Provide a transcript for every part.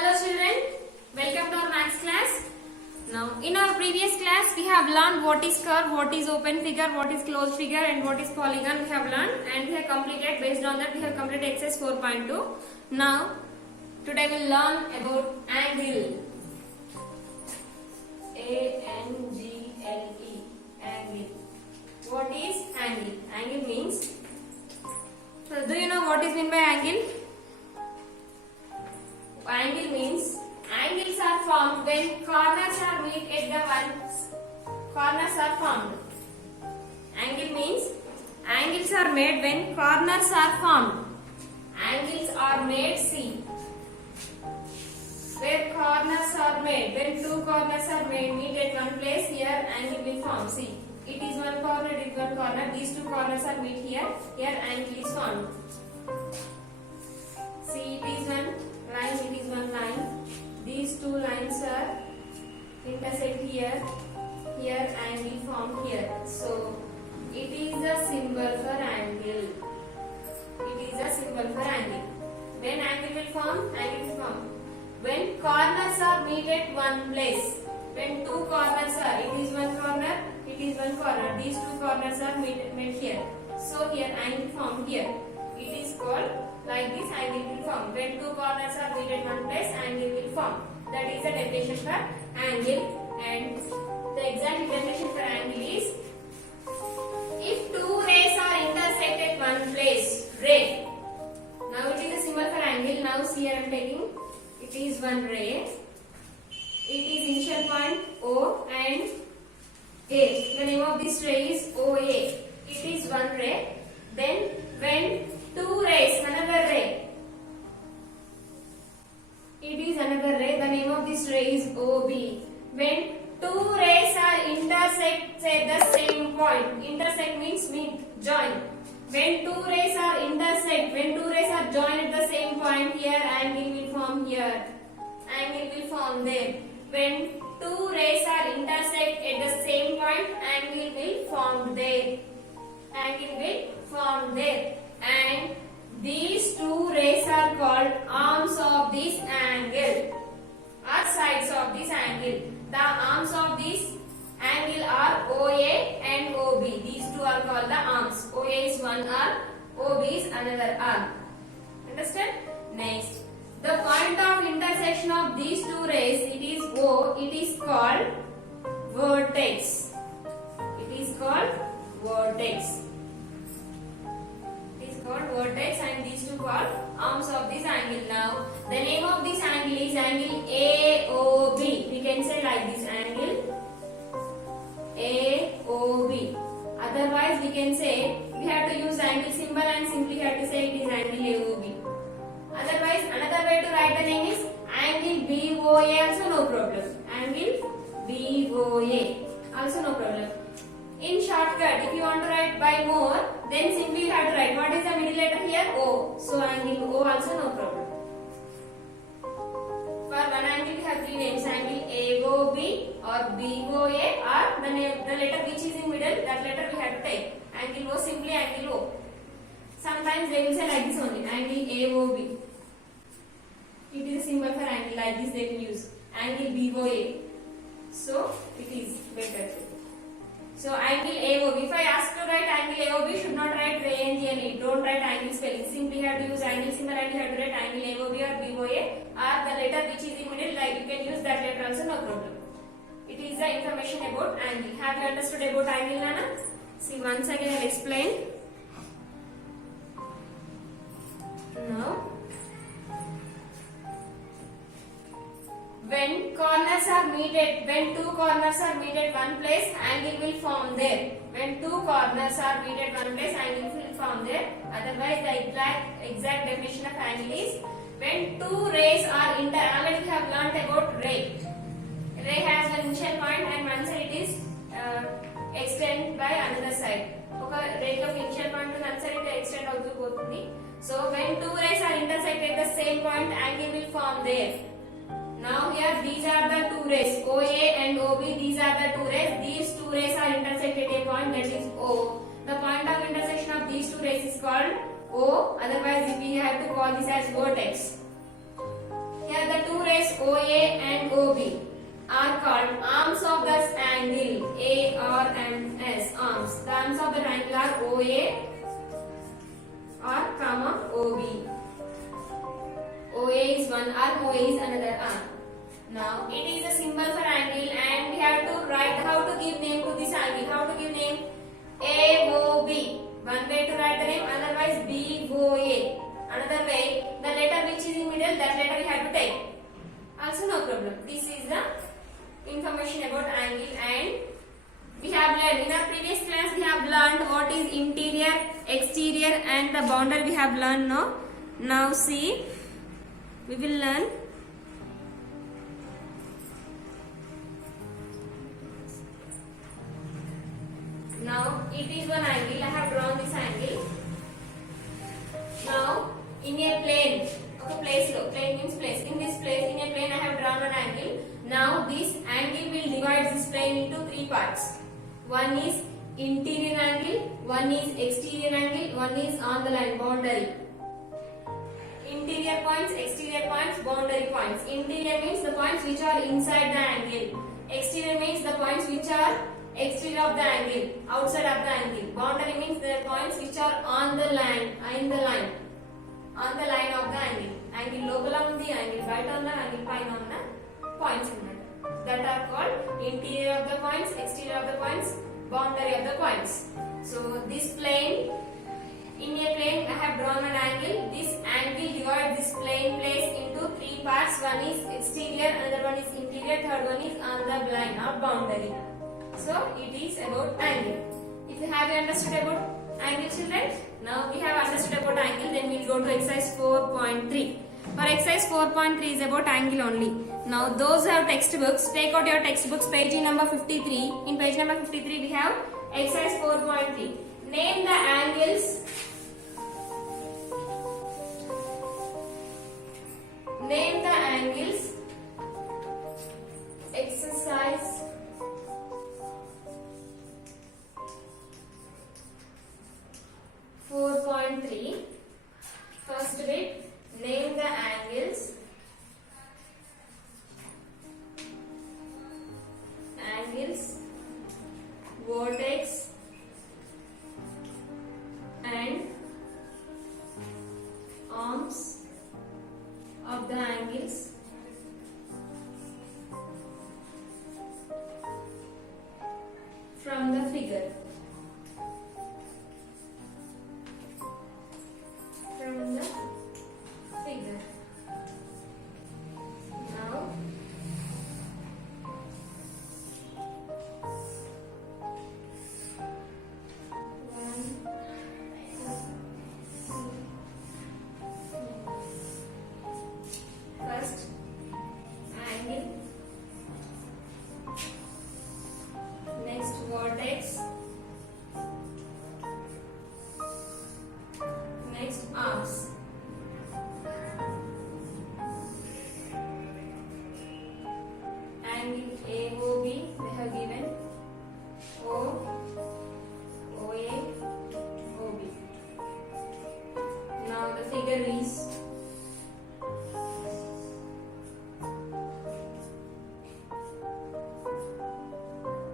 Hello children, welcome to our maths class. Now in our previous class we have learned what is curve, what is open figure, what is closed figure and what is polygon we have learned, and we have completed, based on that we have completed exercise 4.2. Now today we will learn about angle. A-N-G-L-E, angle. What is angle? Angle means, so do you know what is meant by angle? Angle means angles are formed when corners are meet at the ones corners are formed. Angle means angles are made when corners are formed. Angles are made, see, where corners are made, when two corners are made meet at one place, here angle will form. See, it is one corner, it is one corner, these two corners are meet here, angle is formed. See, it is one line, it is one line, these two lines are intersect here, angle formed here. So it is a symbol for angle. It is a symbol for angle. When angle will form? Angle will form when corners are meet at one place. When two corners are, it is one corner, it is one corner, these two corners are met here. So here angle formed here. It is called like this, angle will form. When two corners are meet at one place, angle will form. That is the definition for angle. And the exact definition for angle is, if two rays are intersect at one place, ray. Now it is a symbol for angle. Now see, I am taking, it is one ray. It is initial point O and A. The name of this ray is OA. It is one ray. Then when two rays, another ray, it is another ray. The name of this ray is OB. When two rays are intersect at the same point, intersect means meet, join. When two rays are intersect, when two rays are joined at the same point, here angle will form here. Angle will form there. When two rays are intersect at the same point, angle will form there. Angle will form there. And these two rays are called arms of this angle or sides of this angle. The arms of this angle are OA and OB. These two are called the arms. OA is one arm, OB is another arm. Understand? Next, the point of intersection of these two rays, it is O. It is called vertex. It is called vertex. Vertex, and these two called arms of this angle. Now the name of this angle is angle AOB. We can say like this, angle AOB. Otherwise we can say, we have to use angle symbol and simply have to say it is angle AOB. Otherwise another way to write the name is angle BOA, also no problem. Angle BOA, also no problem. In shortcut, if you want to write by more, then simply you have to write what is the middle letter here? O. So angle O, also no problem. For one angle we have three names, angle AOB or BOA, or the letter which is in middle, that letter we have to take. Angle O, simply angle O. Sometimes they will say like this only, angle AOB. It is a symbol for angle, like this they will use. Angle BOA. So it is better. So angle AOB. If I ask to write angle AOB, should not write ANGLE. Don't write angle spelling. Simply have to use angle symbol and you have to write angle AOB or BOA, or the letter which is in middle, like you can use that letter also, no problem. It is the information about angle. Have you understood about angle, Nana? See, once again I will explain. Now, when corners are meet at, when two corners are meet at one place, angle will form there. When two corners are meet at one place, angle will form there. Otherwise, the exact definition of angle is, when two rays are already we have learnt about ray. Ray has an initial point and one side it is extend by another side. Okay, ray of initial point to another side extend outu potundi. So when two rays are intersect at the same point, angle will form there. Now here these are the two rays, OA and OB. These are the two rays. These two rays are intersect at a point, that is O. The point of intersection of these two rays is called O. Otherwise we have to call this as vertex. Here the two rays OA and OB are called arms of this angle. A, R and S, arms. The arms of the triangle are OA or comma OB. OA is one arm, OA is another arm. Now it is a symbol for angle and we have to write how to give name to this angle. How to give name? AOB. One way to write the name, otherwise BOA. Another way, the letter which is in middle, that letter we have to take. Also no problem. This is the information about angle and we have learned in our previous class we have learned what is interior, exterior and the boundary we have learned now. Now see, we will learn now it is one angle. I have drawn this angle. Now in a plane, okay, place lo, plane means place. In this place, in a plane I have drawn an angle. Now this angle will divide this plane into three parts. One is interior angle, one is exterior angle, one is on the line boundary. Interior points, exterior points, boundary points. Interior means the points which are inside the angle. Exterior means the points which are exterior of the angle, outside of the angle. Boundary means the points which are on the line, on the line of the angle. Angle locala undi, angle bite on the angle pine on the points that are called interior of the points, exterior of the points, boundary of the points. So this plane, in a plane I have drawn an angle. This angle divides this plane place into three parts. One is exterior, another one is interior, third one is on the line or boundary. So it is about angle. If you have understood about angle, children, now we have understood about angle, then we will go to exercise 4.3. For exercise 4.3 is about angle only. Now those who have textbooks, take out your textbooks, page number 53. In page number 53 we have exercise 4.3. Name the angles. Name the angles. Exercise 4.3. First bit, name the angles. Angles, vertex and arms of the angles. From the figure. From the figure. Now first angle, next vertex, next arms. Angle AOB we have given, O, OA, OB. Now the figure is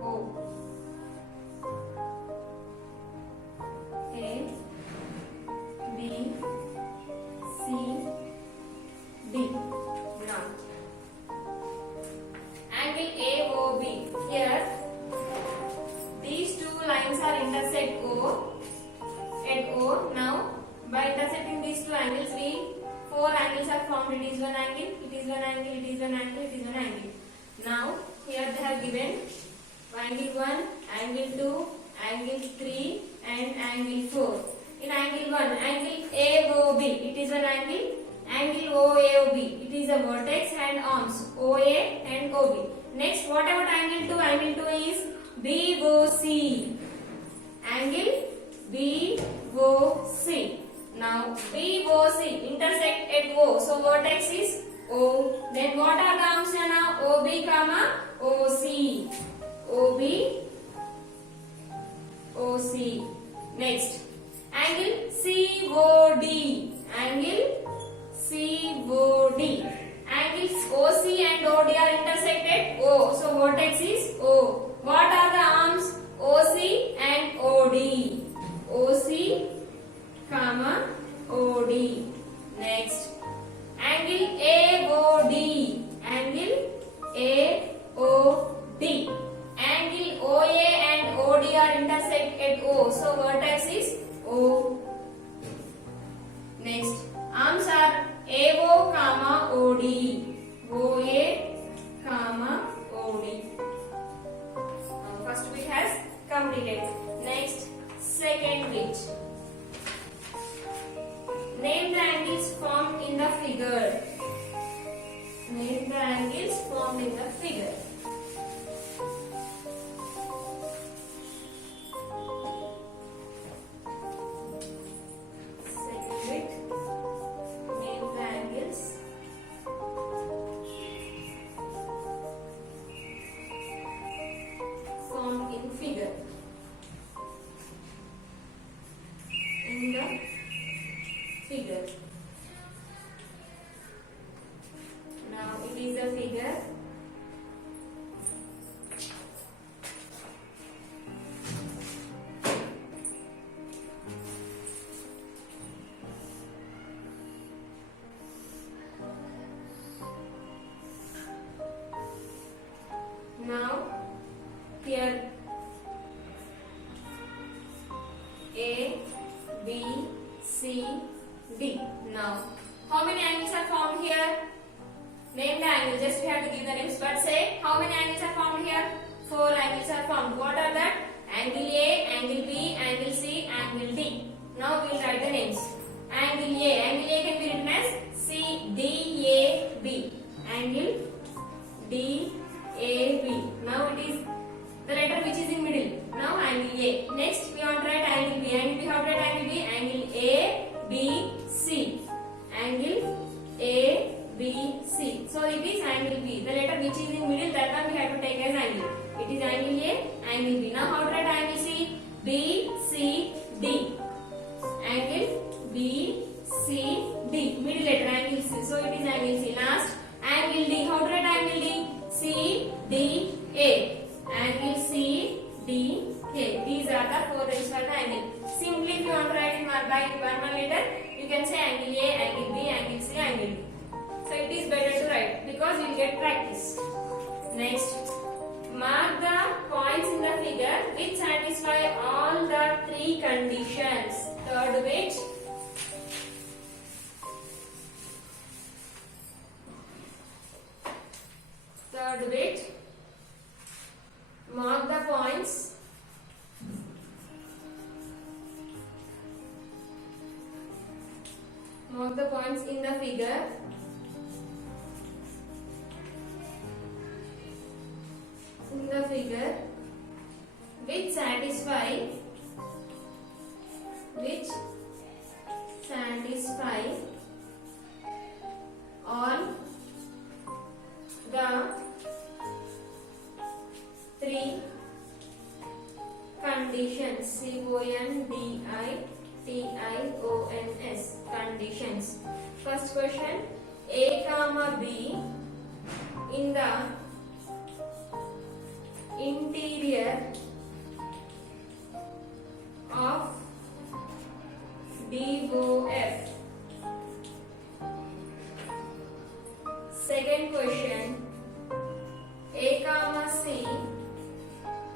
O, A, B, C, D. Now angle AOB. Here these two lines are intersect O at O. Now by intersecting these two angles, four angles are formed. It is one angle, it is one angle, it is one angle, it is one angle. Now here they have given angle 1, angle 2, angle 3 and angle 4. In angle 1, angle AOB, it is an angle. Angle OAOB, it is a vertex and arms OA and OB. Next, what about angle 2? Angle 2 is BOC. Angle BOC. Now BOC intersect at O. So vertex is O. Then what are the arms now? OB comma OC. OB OC. Next, angle COD. Angle COD. Angles OC O. So vertex is O. What are the arms? OC and OD. OC, comma, OD. Next, angle AOD. Angle AOD. Angle OA and OD are intersect at O. So vertex is O. Next, arms are AO, comma, OD. OA, comma, OD. First bit has completed. Next, second bit. Name the angles formed in the figure. Name the angles formed in the figure. Second bit. Name the angles formed in figure. In the figure. Now it is a figure. Now here A, B, C, D. Now, how many angles are formed here? Name the angle. Just we have to give the names. But say how many angles are formed here? 4 angles are formed. What are that? Angle A, angle B, angle C, angle D. Now we will write the names. Angle A. Angle A can be written as CDAB. Angle DAB. Now it is the letter which is in middle. Now angle A. Next we want to write angle B. Angle B, how to write angle B? Angle A, B, C. Angle A, B, C. So it is angle B. The letter which is in middle, that one we have to take as angle. It is angle A, angle B. Now how to write angle C? B, C, D. Angle B, C, D. Middle letter angle C. So it is angle C. Last angle D. How to write angle D? C, D, A. Angle C, D, A. These are the 4 names for the angle. Simply if you want to write in one letter, you can say angle A, angle B, angle C, angle D. So it is better to write because you will get practice. Next, mark the points in the figure which satisfy all the 3 conditions. Third bit. Third bit. Mark the points in the figure which satisfy all the 3 conditions. CONDITIONS. Conditions. First question. A comma B in the interior of DOF. Second question. A comma C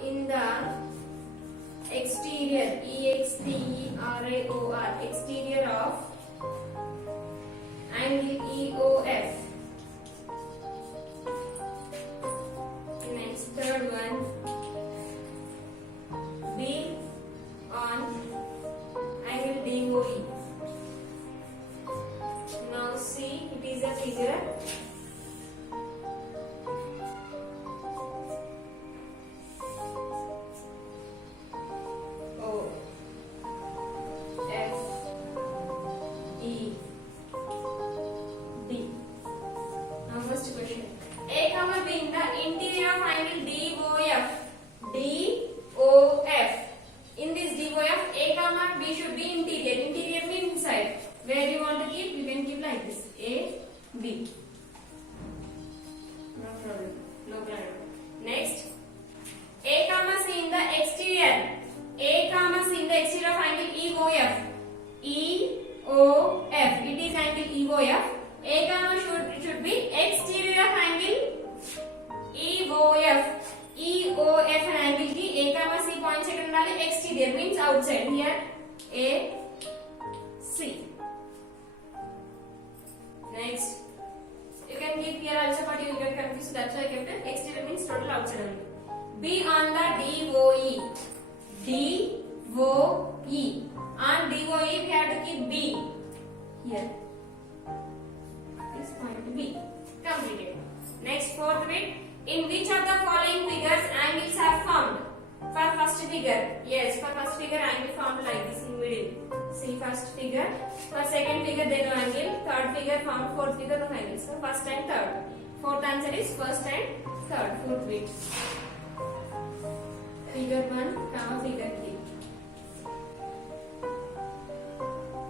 in the exterior, EXTERIOR, exterior of angle EOF. Next, third one. B on angle DOE. Now see, it is a figure. First question. A comma B in the interior of angle DOF. DOF. In this DOF, A comma B should be interior. Interior means inside. Where you want to keep, you can keep like this. A, B. No problem. No problem. you will get confused. That's why I kept it. Exterior means total outside only. B on the DOE. DOE. On DOE we have to keep B. Here. This point B. Completed. Next, fourth bit. In which of the following figures angles are formed? For first figure, yes, for first figure angle formed like this in middle. See first figure. For second figure there no angle. Third figure formed. Fourth figure no angle. So first and third. Fourth answer is first and third. Fourth bit. Figure 1, comma figure 3.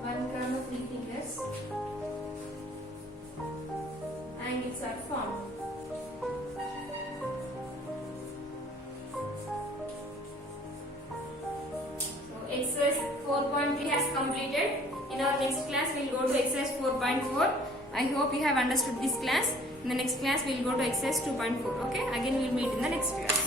1, comma 3 figures. Angles are formed. Exercise 4.3 has completed. In our next class, we will go to exercise 4.4. I hope you have understood this class. In the next class, we will go to exercise 2.4. Okay, again we will meet in the next class.